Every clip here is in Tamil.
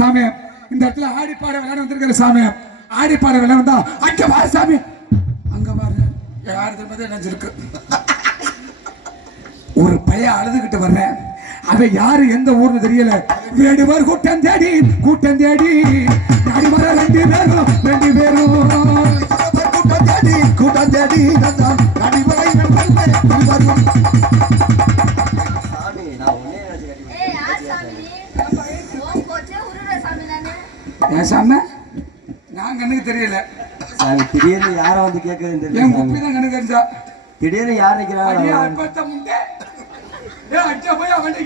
சாமி இந்த இடத்துல ஆடி பாட விளையாட வந்திருக்கிற சாமி ஆடி பாட விளையாட வந்தா அங்க பாரு சாமி அங்க பாரு யாரு திரும்ப நினைச்சிருக்கு ஒரு பையன் அழுதுகிட்டு வர்றேன் அவன் யாரு எந்த ஊர்னு தெரியல வேடுவர் கூட்டம் தேடி நாடி வர ரெண்டு பேரும் கூட்டம் தேடி நாடி வர சாமி நான் கண்ணுக்கு தெரியல சாமி திடீர்னு யார வந்து கேக்குதுன்னு தெரியல என் குப்பி தான் கண்ணுக்கு தெரிஞ்சா திடீர்னு யார் நிக்கிறாங்க அப்பத்த முண்டே ஏ அச்சா போய் அவன்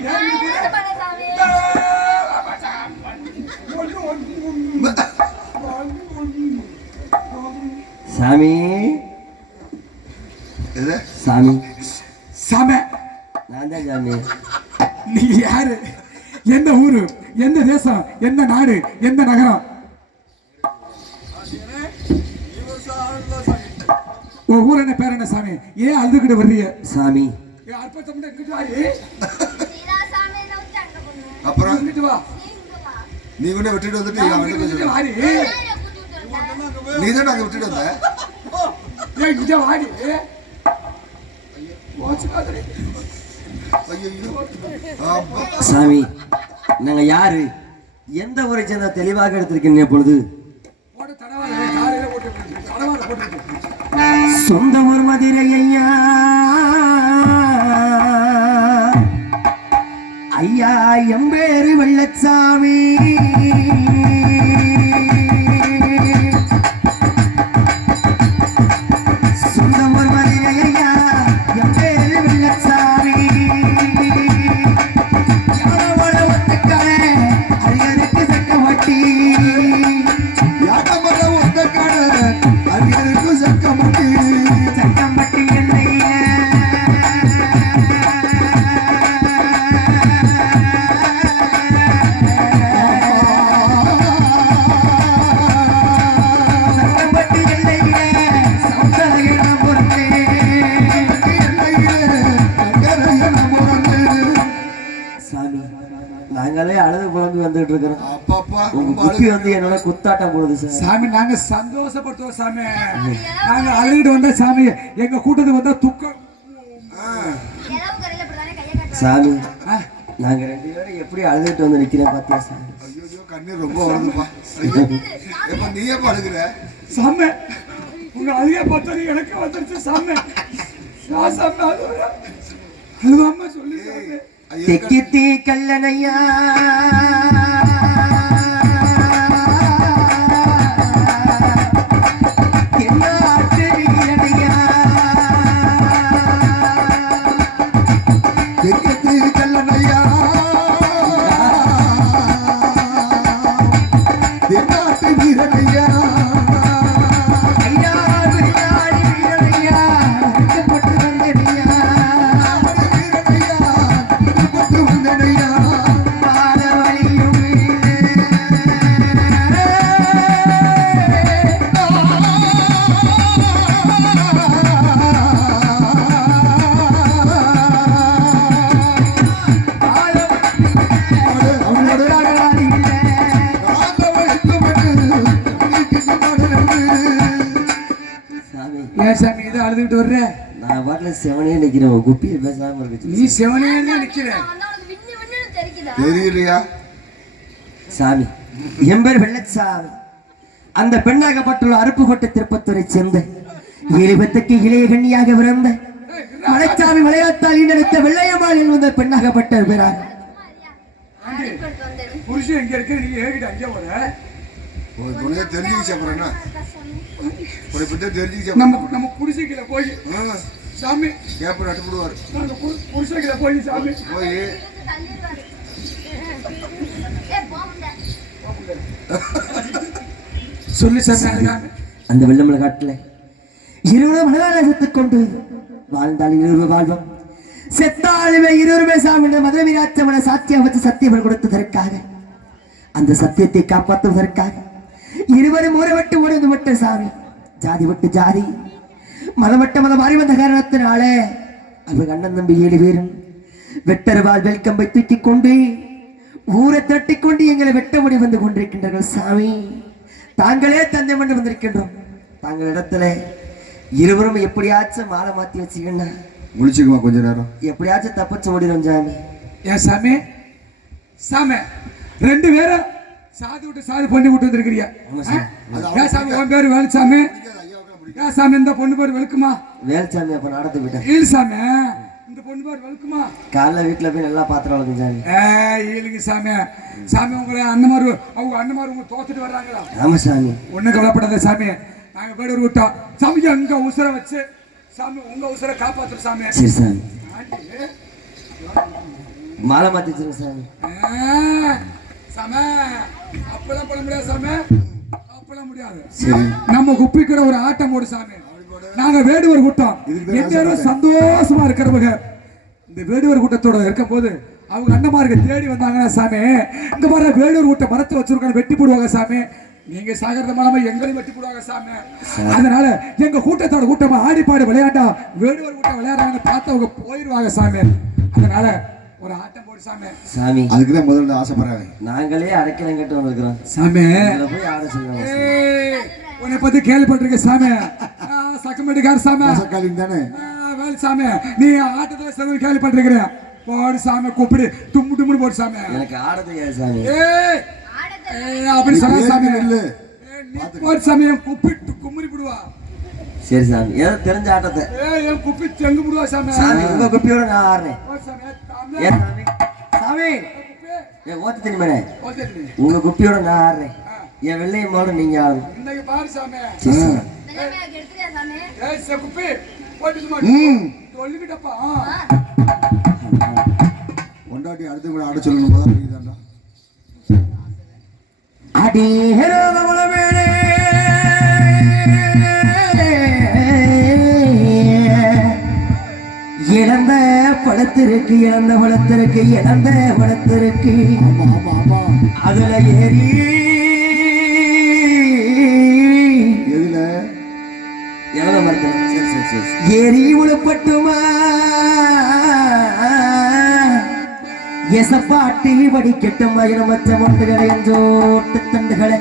சாமி சாமி சாமி நான் தான் சாமி நீ யாரு எந்த ஊரு எந்த தேசம் எந்த நாடு எந்த நகரம் ஊர் என்ன பேர் என்ன சாமி ஏன் அழுதுகிட்டு வர்றீங்க சாமி அப்புறம் வா நீ கூட விட்டுட்டு வந்துட்டு நீ தான் நாங்க விட்டுட்டு வந்த வாடி சாமி நாங்க யாரு எந்த ஊரை சேர்ந்த தெளிவாக எடுத்திருக்கீங்க பொழுது சொந்த ஊர் மதுரை ஐயா ஐயா எம்பேரு வெள்ளச்சாமி என்னோட குத்தாட்டம் போடுது சாமி நாங்க சந்தோஷப்படுத்துவோம் சாமி நாங்க அழுகிட்டு வந்த சாமி எங்க கூட்டத்துக்கு வந்தா துக்கம் சாமி நாங்க ரெண்டு பேரும் எப்படி அழுதுட்டு வந்து நிக்கிறேன் பாத்தியா சாமி ஐயோ கண்ணீர் ரொம்ப வருதுப்பா எப்ப நீ எப்ப அழுகுற சாமி உங்க அழுகை பார்த்தா எனக்கு வந்துருச்சு சாமி சாமி அழுவாம சொல்லி தெக்கித்தி கல்லனையா அழுதுகிட்டு வர்ற நான் பாட்டுல செவனே நிக்கிறேன் குப்பியை பேசாம இருக்கு நீ செவனே நிக்கிற தெரியலையா சாமி எம்பேர் வெள்ளச்சாமி அந்த பெண்ணாகப்பட்டுள்ள அருப்புக்கோட்டை திருப்பத்தூரை சேர்ந்த 70க்கு இளைய கண்ணியாக பிறந்த மலைச்சாமி விளையாட்டால் நினைத்த வெள்ளையம்மாள் என்பது பெண்ணாகப்பட்ட பேராக புருஷன் எங்க இருக்கு நீ ஏகிட்ட அங்கே போற தெரிஞ்சுக்கிச்சு அப்புறம் என்ன நம்ம குடிசைக்குள்ள போய் சாமி கேப்பர் அட்டுப்படுவார் நாங்க குடிசைக்குள்ள போய் சாமி போய் சொல்லு சாமி அழுகாம. அந்த வெள்ளமலை காட்டுல இருவரும் மனதார செத்துக் கொண்டு வாழ்ந்தால் இருவர் வாழ்வோம், செத்தாலுமே இருவருமே சாமி மதுரை மீனாட்சமன சாத்தியம் வச்சு சத்தியம் கொடுத்ததற்காக, அந்த சத்தியத்தை காப்பாற்றுவதற்காக இருவரும் ஊரை விட்டு உணர்ந்து விட்ட சாமி, ஜாதி விட்டு ஜாதி, மதம் விட்டு மதம் மாறி வந்த காரணத்தினாலே அவர் அண்ணன் தம்பி 7 பேரும் வெட்டருவால் வெல்கம்பை தூக்கிக் கொண்டு ஊரை தட்டிக் கொண்டு எங்களை வெட்ட முடி வந்து கொண்டிருக்கின்றார்கள் சாமி. தாங்களே தந்தை மண்டு வந்திருக்கின்றோம். தாங்கள் இடத்துல இருவரும் எப்படியாச்சும் மாலை மாத்தி வச்சுக்கணும், முடிச்சுக்குமா கொஞ்ச நேரம், எப்படியாச்சும் தப்பிச்சு ஓடிடும் சாமி. ஏன் சாமி சாமி 2 பேரும் சாதி விட்டு சாதி பொண்ணு விட்டு வந்திருக்கிறியா? ஏன் சாமி உன் பேரு வேலுசாமி? ஏன் சாமி இந்த பொண்ணு பேர் வெளுக்குமா? வேலுசாமி அப்ப நாடத்தை விட்டேன். ஈழ் சாமி இந்த பொண்ணு பேர் வெளுக்குமா? காலைல வீட்டுல போய் நல்லா பாத்திரம் வளர்க்கும் சாமி. ஈழுங்க சாமி. சாமி உங்களை அண்ணமாரு அவங்க அண்ணமாரு உங்க தோத்துட்டு வர்றாங்களா? ஆமா சாமி. ஒண்ணு கவலைப்படாத சாமி, நாங்க பேர் விட்டோம் சாமி. அங்க உசுர வச்சு சாமி உங்க உசுர காப்பாத்துற சாமி. சரி சாமி, மாலை மாத்தி வச்சிருங்க சாமி. சாமி அப்பெல்லாம் பண்ண முடியாது சாமி, அப்பெல்லாம் முடியாது. சரி, நம்ம குப்பிக்கிற ஒரு ஆட்டம் போடு சாமி. நாங்க வேடுவர் கூட்டம் எல்லாரும் சந்தோஷமா இருக்கிறவங்க. இந்த வேடுவர் கூட்டத்தோட இருக்கும் போது அவங்க அண்ணமாருக்கு தேடி வந்தாங்கன்னா சாமி, இந்த மாதிரி வேடுவர் கூட்டம் மரத்தை வச்சிருக்காங்க வெட்டி போடுவாங்க சாமி. நீங்க சாகரத மூலமா எங்களையும் வெட்டி போடுவாங்க சாமி. அதனால எங்க கூட்டத்தோட கூட்டமா ஆடிப்பாடு விளையாண்டா வேடுவர் கூட்டம் விளையாடுறாங்கன்னு பார்த்தவங்க போயிடுவாங்க சாமி. அதனால ஒரு ஆட்டம் போடு சாமி. சாமி அதுக்குதான் முதல்ல ஆசைப்படுறாங்க. நாங்களே அரைக்கலாம் கேட்டு வந்திருக்கிறோம் சாமி. போய் ஆட சொல்லுவாங்க. உன்னை பத்தி கேள்விப்பட்டிருக்கேன் சாமி. சக்கமேட்டுக்கார சாமி தானே வேலை சாமி. நீ ஆட்டத்துல செலவு கேள்விப்பட்டிருக்கிற போடு சாமி. கூப்பிடு தும்மு தும்முன்னு போடு சாமி. எனக்கு ஆட தெரியாது சாமி. அப்படி சொல்ல சாமி. இல்ல போடு சாமி. கூப்பிட்டு கும்மரி போடுவா. சரி சாமி, ஏதோ தெரிஞ்ச ஆட்டத்தை. என் குப்பி செங்கு போடுவா சாமி. சாமி உங்க குப்பியோட நான் ஆடுறேன். ஏன் சாமி? சாமி ஏன் ஓத்த தெரியுமே, உங்க குப்பியோட நான் ஆடுறேன். என் வெள்ளையம்மாவோட நீங்க ஆடணும். இன்னைக்கு பாரு சாமி. சரி சாமி. குப்பி சொல்லிக்கிட்டப்பா. கொண்டாட்டி அடுத்து கூட ஆட சொல்லணும் போதா நீதான்டா. அடி ஹேரோதமலமேனே இழந்த பழத்திற்கு இழந்த பழத்திற்கு இழந்த பழத்திற்கு ஆமா ஆமா ஆமா. அதுல ஏறி எதுல? இழந்த மரத்துல சரி சரி சரி. ஏறி உழப்பட்டுமா எசப்பாட்டி வடிக்கட்டும் மயிரமற்ற மொண்டுகளை என்றோட்டு தண்டுகளை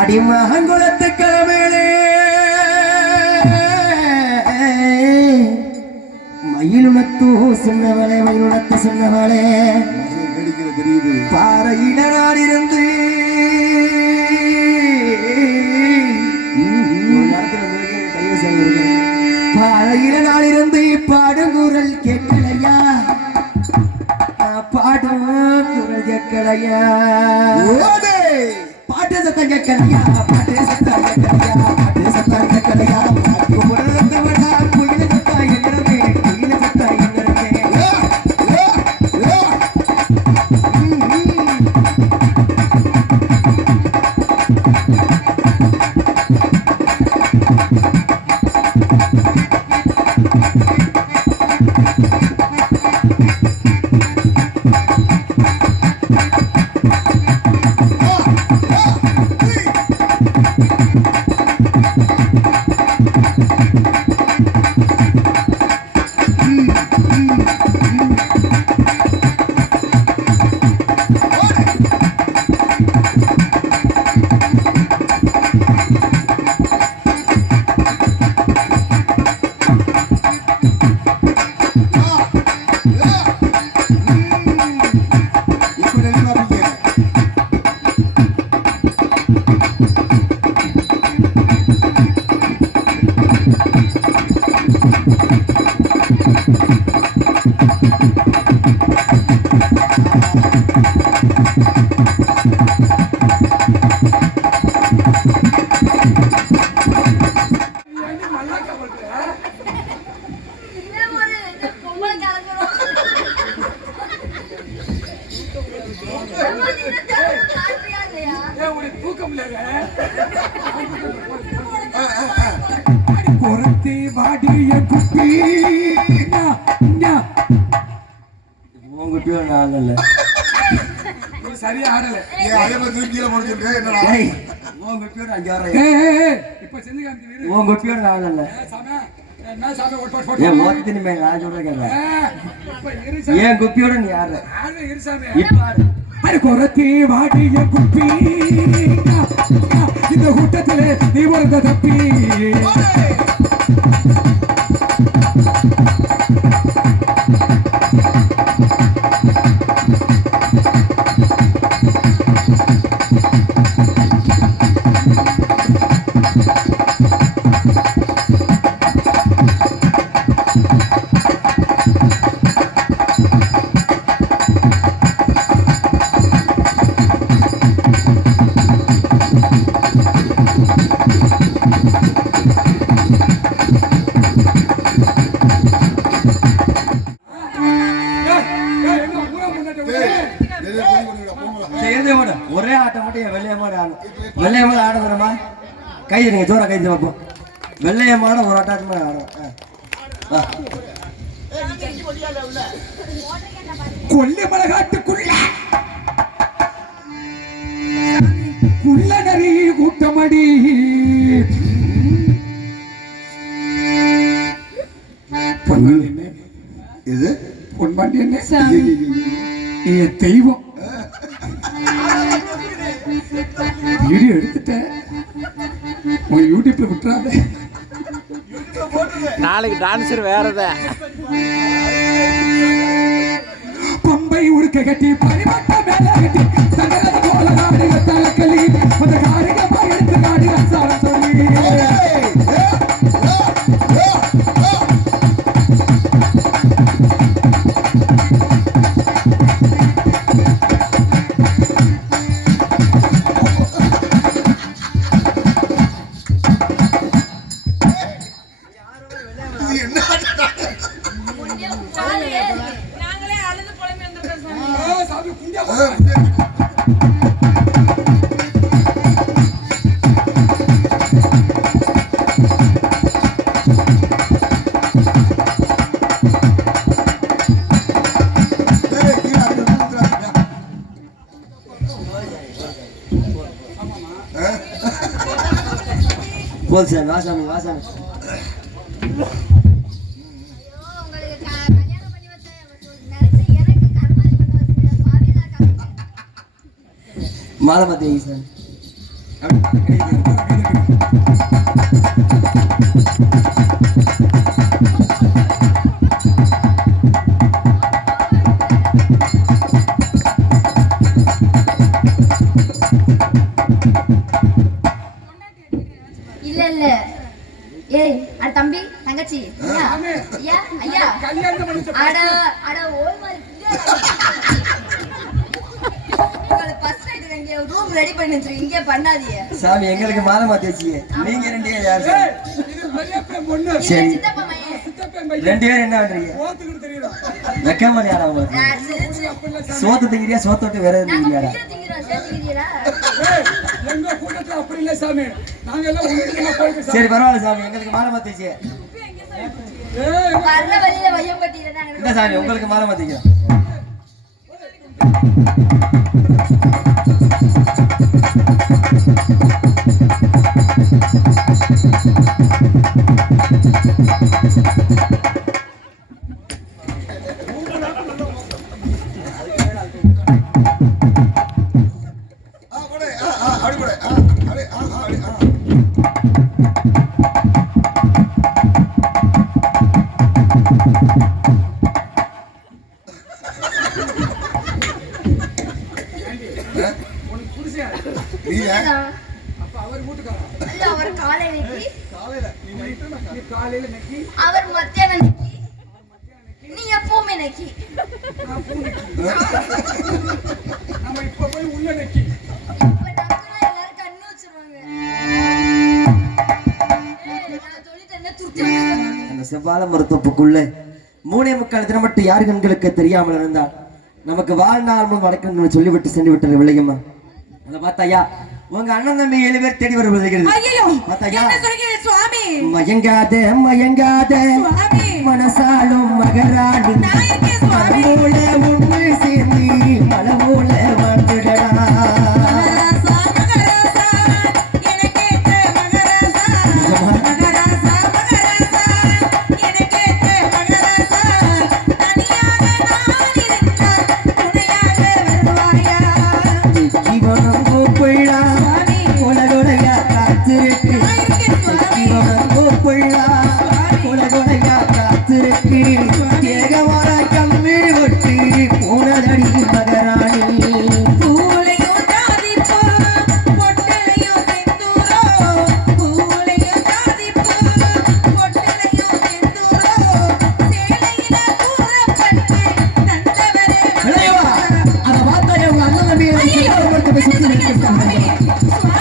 அடிமகங்குளத்து கிழமையிலே மயிலுணத்தோ சொன்னவளே மயிலுணத்து சொன்னவளே கடிக்கிற தெரியுது. பாறையிட நாடிருந்து பாறையில நாளிருந்து பாடும் குரல் கேட்கலையா, பாடும் குரல் கேட்கலையா, பாட்டு சத்தம் கேட்கலையா, பாட்டு சத்தம் கேட்கலையா, பாட்டு சத்தம் கேட்கலையா, குமரந்தவனா குயில சத்தம் என்கிறமே, குயில சத்தம் என்கிறமே. தூக்கம் இல்ல குப்பி ஞா, ஞா. உன் குட்டியோ நான் இல்ல. நீ சரியா ஆடல. ஏன் அதே மாதிரி தூக்கி கீழே போட்டுருக்க என்னடா ஏய், உன் குட்டியோ நான் யாரை? இப்ப செஞ்சு காமிச்சு உன் குட்டியோ நான் இல்ல. சாமி என்ன சாமி ஒட் ஏன் ஓத்தினி மேல நான் சொல்றேன் கேட்க. இப்ப இரு சாமி ஏன் குப்பியோட நீ யாரு? ஆடு இரு சாமி இப்ப ஆடு. அட கொரத்தி வாடிய குப்பி ஞா, ஞா. இந்த கூட்டத்திலே நீ ஒரு தப்பி நிறைய குடி பண்ணுங்கடா போங்கடா சேர்ந்தே போடு. ஒரே ஆட்டம் மட்டும் என் வெள்ளையம்மாடு ஆடும். வெள்ளையம்மாடு ஆட தரமா? கை தருங்க, ஜோரா கை தர பார்ப்போம். வெள்ளையம்மாட ஒரு ஆட்டாட்டமா ஆடும். வா. கொல்லி மலகாட்டுக்குள்ள குள்ள நரி கூட்டமடி பொன்பாண்டி என்ன இது பொன்பாண்டி என்ன என் தெய்வம் வீடியோ எடுத்துட்டேன் உன் யூடியூப்ல விட்டுறாத நாளைக்கு டான்ஸர் வேறதான் பம்பை உடுக்க கட்டி பரிமாட்ட மேல கட்டி தங்கரத போல நாடுக தலக்கலி அந்த காரிகமா எடுத்து நாடுக சார சொல்லி இது என்ன நாங்களே அழுது புலம்பி வந்திருக்கோம் சாமி. சாமி குண்டியா போல் சாமி, வா சாமி, வா சாமி. ஐயோ, உங்களுக்கு கல்யாணம் பண்ணி வச்ச நினைச்சு எனக்கு கர்மாதி பண்ண வச்சுட்டீங்க. சுவாமிதான் இருக்காங்க. மாலை மாத்தி வை சாமி. இல்ல இல்ல ஏய் அட தம்பி தங்கச்சி ஐயா ஐயா ஐயா கல்யாணம் பண்ணிச்ச அட அட ஓய் மாதிரி உங்களுக்கு ஃபர்ஸ்ட் நைட் இங்க ரூம் ரெடி பண்ணி வச்சிருக்கீங்க இங்க பண்ணாதீங்க சாமி எங்களுக்கு மாலை மாத்தி வச்சிங்க. நீங்க ரெண்டு பேரும் யார் சாமி? இது பெரியப்பன் பொண்ணு இல்ல சரி. சித்தப்பா மகன் சித்தப்பன் பையன் ரெண்டு பேரும் என்ன பண்றீங்க? ஓத்துக்கிட்டு தெரியுதா வெக்கமா யாரா உங்களுக்கு? நான் சிரிச்சு சோத்து திங்கிறியா, சோத்தோட்டு வேற எதுவும் நாங்க திங்கிறியாடா? பிள்ளை திங்கிறோம் சேர்த்துக்கிறீங்களா ஏய், எங்க கூட்டத்துல அப்படி இல்ல சாமி நாங்க எல்லாம் உண்மையா போயிட்டு சாமி சரி பரவாயில்ல சாமி, எங்களுக்கு மாலை மாத்தி வச்சு. ஏய் வர்ற வழியில வையம்பட்டியில இந்த சாமி உங்களுக்கு மாலை மாத்திக்கிறோம். அப்படி போடு உனக்கு புடிச்சா நீங்க அப்ப அவர் வீட்டுக்காரா அல்ல அவர் காலையிலக்கு காலையில நீ காலையில நக்கி அவர் மத்தியானம் நக்கி நீ எப்பவுமே நக்கி நான் பூ நக்கி நம்ம இப்ப போய் உள்ள நக்கி இப்ப நக்குனா எல்லாரும் கண்ணு வச்சிருவாங்க ஏய் நான் சொல்லிட்டேன் துருத்தி விட்டுருக்காங்க அந்த செவ்வாழை மருத்துவப்புக்குள்ள 3.25 தினம் மட்டும் யார் கண்களுக்கு தெரியாமல் இருந்தால் நமக்கு வாழ்நாள் முன் வடக்கணும்னு சொல்லிவிட்டு சென்று விட்டார் விளையம்மா. அதை பார்த்தாயா உங்க அண்ணன் தம்பி 7 பேர் தேடி வருகிறது. ஐயோ பார்த்தாயா என்ன சொல்றீங்க சுவாமி மயங்காத மயங்காத மனசாலும் மகராணி மனமூல உண்மை சேர்ந்து மலமூல வாழ்ந்துடா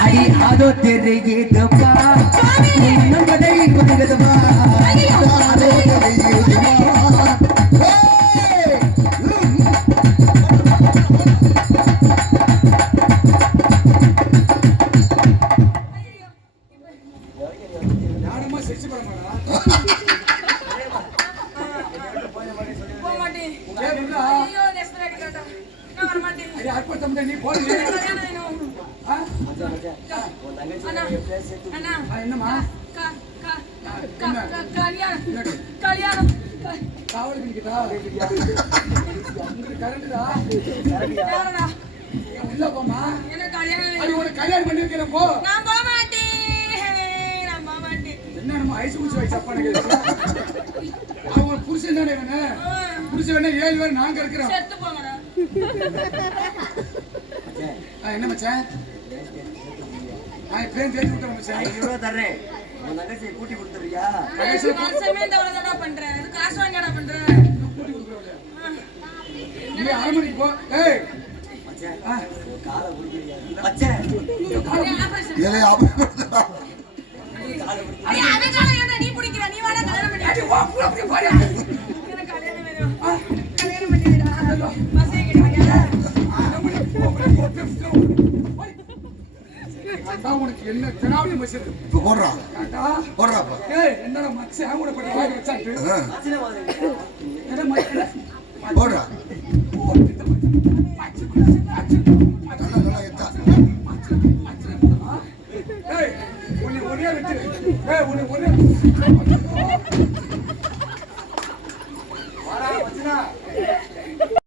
அடி அதோ தெரியுதுப்பா நம்மதை வருகிறதுப்பா நீ போய் என்னம்மா கல்யாணம் காவல் பிடிக்கிட்டா கரண்டா உள்ள போமா அது உனக்கு கல்யாணம் பண்ணி வைக்கிறேன் போ நான் போக மாட்டேன் என்னமா ஐஸ் குச்சி வச்சு அப்பா அவங்க புருஷன் தானே வேணும் புருஷன் வேணா 7 பேர் நாங்க இருக்கிறோம் செத்து போங்கடா என்ன மச்சான் ட்ரெயின் தேடி விட்டுறேன் மச்சான் 5 ரூபா தர்றேன் உன் தங்கச்சியை கூட்டி கொடுத்துறியா வருஷமே இந்த அவ்வளவுதாடா பண்றேன் இது காசு வாங்கிடா பண்றேன் கூட்டி கொடுக்குறேன் நீ 6 மணிக்கு போ ஏய் மச்சான் காலை பிடிக்கிறியா மச்சான் ஏலே ஆபத்து அவன் காலை ஏன்டா நீ பிடிக்கிற நீ வாடா கல்யாணம் பண்ணி அடி வா அப்படி பாரு எனக்கு கல்யாணம் வேணும் கல்யாணம் பண்ணிடா பசங்க கிட்ட உனக்கு என்ன தெனாவளி மசிது இப்ப போடுறாப்பா ஏய் என்னடா மச்சான் கூட போட்டு வாங்கி வச்சாட்டு என்ன மச்சான் போடுறா போட்டு